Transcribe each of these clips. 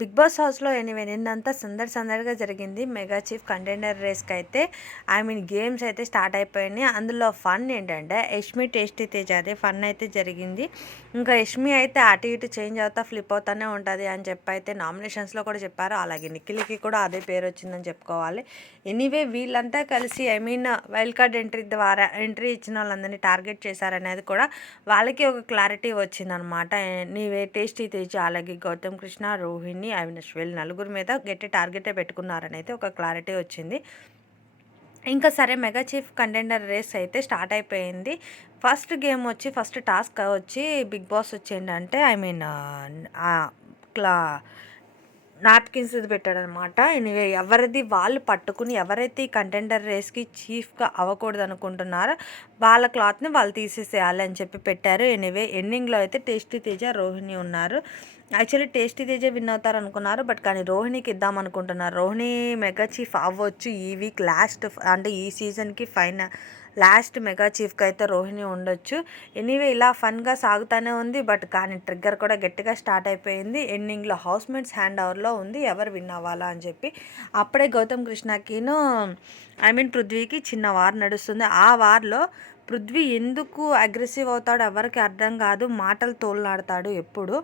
Big boss హౌస్లో anyway నిన్నంతా సందడి సందడిగా జరిగింది మెగా చీఫ్ కంటైనర్ రేస్కి అయితే ఐ మీన్ గేమ్స్ అయితే స్టార్ట్ అయిపోయినాయి. అందులో ఫన్ ఏంటంటే యష్మి టేస్టీ తేజ్ అదే ఫన్ అయితే జరిగింది. ఇంకా యష్మి అయితే అటు ఇటు చేంజ్ అవుతా ఫ్లిప్ అవుతానే ఉంటుంది అని చెప్పి అయితే నామినేషన్స్లో కూడా చెప్పారు. అలాగే నిఖిల్కి కూడా అదే పేరు వచ్చిందని చెప్పుకోవాలి. ఎనీవే వీళ్ళంతా కలిసి I mean wild card entry ద్వారా ఎంట్రీ ఇచ్చిన వాళ్ళందరినీ టార్గెట్ చేశారనేది కూడా వాళ్ళకి ఒక క్లారిటీ వచ్చిందనమాట. నీవే టేస్టీ తేజ్ అలాగే గౌతమ్ కృష్ణ రోహిణి అవినాష్ వీళ్ళు నలుగురు మీద గట్టి టార్గెటే పెట్టుకున్నారని అయితే ఒక క్లారిటీ వచ్చింది. ఇంకా సరే మెగా చీఫ్ కంటెండర్ రేస్ అయితే స్టార్ట్ అయిపోయింది. ఫస్ట్ గేమ్ వచ్చి ఫస్ట్ టాస్క్ వచ్చి బిగ్ బాస్ వచ్చిందంటే ఐ మీన్ క్లా నాప్కిన్స్ ఇది పెట్టాడనమాట. ఎనివే ఎవరిది వాళ్ళు పట్టుకుని ఎవరైతే ఈ కంటెండర్ రేస్కి చీఫ్గా అవ్వకూడదు అనుకుంటున్నారో వాళ్ళ క్లాత్ని వాళ్ళు తీసేసేయాలి అని చెప్పి పెట్టారు. ఎనివే ఎండింగ్లో అయితే టేస్టీ తేజ రోహిణి ఉన్నారు. యాక్చువల్లీ టేస్టీ తేజ విన్ అవుతారు అనుకున్నారు బట్ కానీ రోహిణికి ఇద్దాం అనుకుంటున్నారు రోహిణి మెగా చీఫ్ అవ్వచ్చు ఈ వీక్ లాస్ట్ అంటే ఈ సీజన్కి ఫైనల్ లాస్ట్ మెగా చీఫ్కి అయితే రోహిణి ఉండొచ్చు. ఎనీవే ఇలా ఫన్గా సాగుతూనే ఉంది. బట్ కానీ ట్రిగ్గర్ కూడా గట్టిగా స్టార్ట్ అయిపోయింది. ఎండింగ్లో హౌస్ మేట్స్ హ్యాండ్ ఓవర్లో ఉంది. ఎవరు విన్ అవ్వాలా అని చెప్పి. అప్పుడే గౌతమ్ కృష్ణకిను ఐ మీన్ పృథ్వీకి చిన్న వార్ నడుస్తుంది. ఆ వార్లో పృథ్వీ ఎందుకు అగ్రెసివ్ అవుతాడో ఎవరికి అర్థం కాదు. మాటలు తోలనాడతాడు ఎప్పుడు.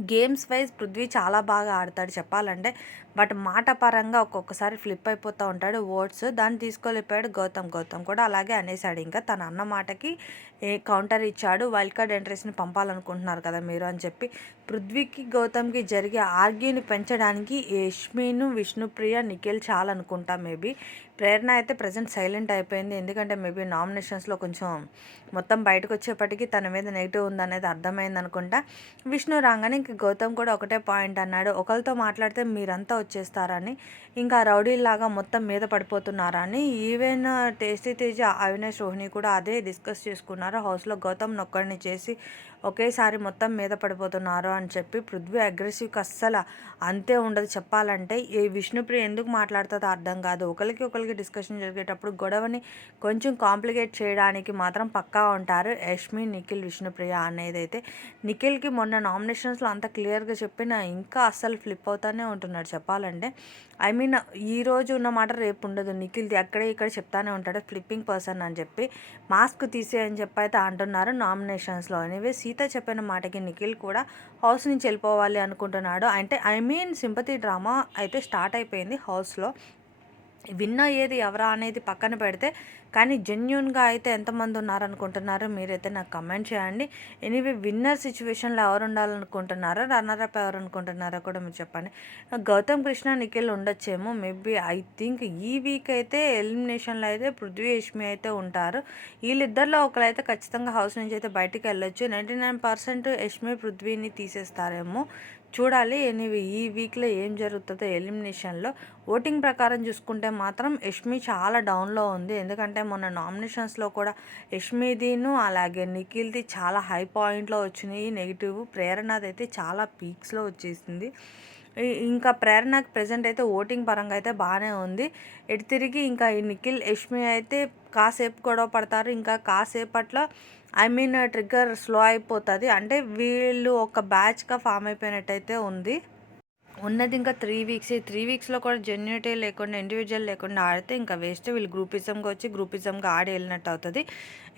గేమ్స్ వైజ్ పృథ్వీ చాలా బాగా ఆడతాడు చెప్పాలంటే. బట్ మాట పరంగా ఒక్కొక్కసారి ఫ్లిప్ అయిపోతూ ఉంటాడు. ఓట్స్ దాన్ని తీసుకోలేకపోయాడు గౌతమ్. గౌతమ్ కూడా అలాగే అనేసాడు ఇంకా తన అన్న మాటకి ఏ కౌంటర్ ఇచ్చాడు. వైల్డ్ కార్డ్ ఎంట్రీస్ని పంపాలనుకుంటున్నారు కదా మీరు అని చెప్పి. పృథ్వీకి గౌతమ్కి జరిగే ఆర్గ్యూని పెంచడానికి యష్మిను విష్ణుప్రియ నిఖిల్ చాలనుకుంటా మేబీ. ప్రేరణ అయితే ప్రజెంట్ సైలెంట్ అయిపోయింది. ఎందుకంటే మేబీ నామినేషన్స్లో కొంచెం మొత్తం బయటకు వచ్చేప్పటికీ తన మీద నెగిటివ్ ఉందనేది అర్థమైంది అనుకుంటా. విష్ణు రాగానే ఇంక గౌతమ్ కూడా ఒకటే పాయింట్ అన్నాడు. ఒకరితో మాట్లాడితే మీరంతా వచ్చేస్తారని ఇంకా రౌడీలాగా మొత్తం మీద పడిపోతున్నారని ఈవెన్ టేస్టీ తేజ అవినాష్ రోహిణి కూడా అదే డిస్కస్ చేసుకున్నారు. హౌస్లో గౌతమ్ నొక్కడిని చేసి ఒకేసారి మొత్తం మీద పడిపోతున్నారు అని చెప్పి పృథ్వీ అగ్రెసివ్కి అస్సలు అంతే ఉండదు చెప్పాలంటే. ఈ విష్ణుప్రియ ఎందుకు మాట్లాడుతుందో అర్థం కాదు. ఒకరికి ఒకరికి డిస్కషన్ జరిగేటప్పుడు గొడవని కొంచెం కాంప్లికేట్ చేయడానికి మాత్రం పక్కా ఉంటారు. యష్మి నిఖిల్ విష్ణుప్రియ అనేది అయితే నిఖిల్కి మొన్న నామినేషన్స్లో అంత క్లియర్గా చెప్పిన ఇంకా అస్సలు ఫ్లిప్ అవుతానే ఉంటున్నాడు చెప్పాలంటే. ఐ మీన్ ఈ రోజు ఉన్న మాట రేపు ఉండదు. నిఖిల్ది అక్కడే ఇక్కడ చెప్తానే ఉంటాడు. ఫ్లిప్పింగ్ పర్సన్ అని చెప్పి మాస్క్ తీసేయని చెప్పి అయితే అంటున్నారు నామినేషన్స్లో. అనేవి సీత చెప్పిన మాటకి నిఖిల్ కూడా హౌస్ నుంచి వెళ్ళిపోవాలి అనుకుంటున్నాడు. అంటే ఐ మీన్ సింపతి డ్రామా అయితే స్టార్ట్ అయిపోయింది హౌస్లో. విన్నా ఏది ఎవరా అనేది పక్కన పెడితే కానీ జెన్యున్గా అయితే ఎంతమంది ఉన్నారనుకుంటున్నారో మీరైతే నాకు కమెంట్ చేయండి. ఎనీవే విన్నర్ సిచ్యువేషన్లో ఎవరు ఉండాలనుకుంటున్నారో రన్నరప్ అప్ ఎవరు అనుకుంటున్నారో కూడా మీరు చెప్పండి. గౌతమ్ కృష్ణ నిఖిల్ ఉండొచ్చేమో మేబీ ఐ థింక్ ఈ వీక్ అయితే ఎలిమినేషన్లో అయితే పృథ్వీ యష్మి అయితే ఉంటారు. వీళ్ళిద్దరిలో ఒకరైతే ఖచ్చితంగా హౌస్ నుంచి అయితే బయటికి వెళ్ళొచ్చు. నైంటీ నైన్ పర్సెంట్ యష్మి పృథ్వీని తీసేస్తారేమో. చూడాలి. ఎనివే ఈ వీక్లో ఏం జరుగుతుందో ఎలిమినేషన్లో ఓటింగ్ ప్రకారం చూసుకుంటే మాత్రం యష్మి చాలా డౌన్లో ఉంది. ఎందుకంటే మొన్న నామినేషన్స్లో కూడా యష్మిదిను అలాగే నిఖిల్ది చాలా హై పాయింట్లో వచ్చినాయి. నెగిటివ్ ప్రేరణది అయితే చాలా పీక్స్లో వచ్చేసింది. ఇంకా ప్రేరణకు ప్రజెంట్ అయితే ఓటింగ్ పరంగా అయితే బాగానే ఉంది. ఎటు తిరిగి ఇంకా ఈ నిఖిల్ యష్మి అయితే కాసేపు గొడవ పడతారు. ఇంకా కాసేపట్లో ఐ మీన్ ట్రిగ్గర్ స్లో అయిపోతుంది. అంటే వీళ్ళు ఒక బ్యాచ్గా ఫామ్ అయిపోయినట్టయితే ఉంది. ఉన్నది ఇంకా త్రీ వీక్స్ ఈ త్రీ వీక్స్లో కూడా జెన్యునిటీ లేకుండా ఇండివిజువల్ లేకుండా ఆడితే ఇంకా వేస్ట్ వీళ్ళు గ్రూపిజంగా వచ్చి గ్రూపిజంగా ఆడి వెళ్ళినట్టు అవుతుంది.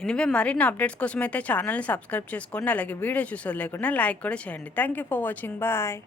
ఎనివే మరిన్ని అప్డేట్స్ కోసం అయితే ఛానల్ని సబ్స్క్రైబ్ చేసుకోండి. అలాగే వీడియో చూసేది లేకుండా లైక్ కూడా చేయండి. Thank you for watching bye